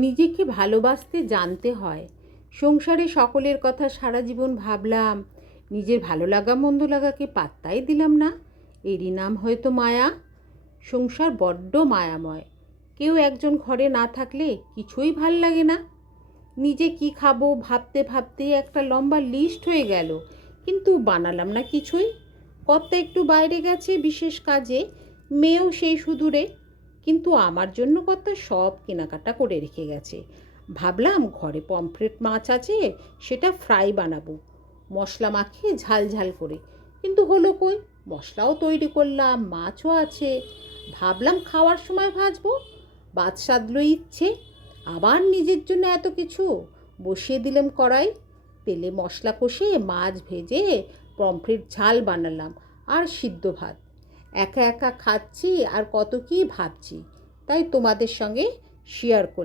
নিজেকে ভালোবাসতে জানতে হয়। সংসারে সকলের কথা সারা জীবন ভাবলাম, নিজের ভালো লাগা মন্দ লাগাকে পাত্তাই দিলাম না। এরই নাম হয়তো মায়া। সংসার বড্ড মায়াময়। কেউ একজন ঘরে না থাকলে কিছুই ভাল লাগে না। নিজে কি খাবো ভাবতে ভাবতে একটা লম্বা লিস্ট হয়ে গেল, কিন্তু বানালাম না কিছুই। কর্তা একটু বাইরে গেছে বিশেষ কাজে, মেয়েও সেই সুদূরে, কিন্তু আমার জন্য কর্তা সব কেনাকাটা করে রেখে গেছে। ভাবলাম ঘরে পমফ্রেট মাছ আছে, সেটা ফ্রাই বানাবো মশলা মাখিয়ে ঝাল ঝাল করে, কিন্তু হলো কই। মশলাও তৈরি করলাম, মাছও আছে, ভাবলাম খাওয়ার সময় ভাজবো। বাদ সাধলো ইচ্ছে, আবার নিজের জন্য এত কিছু। বসিয়ে দিলাম কড়াই, তেলে মশলা কষিয়ে মাছ ভেজে পমফ্রেট ঝাল বানালাম, আর সিদ্ধ ভাত। একা একা খাচ্ছি আর কত কী ভাবছি, তাই তোমাদের সঙ্গে শেয়ার করি।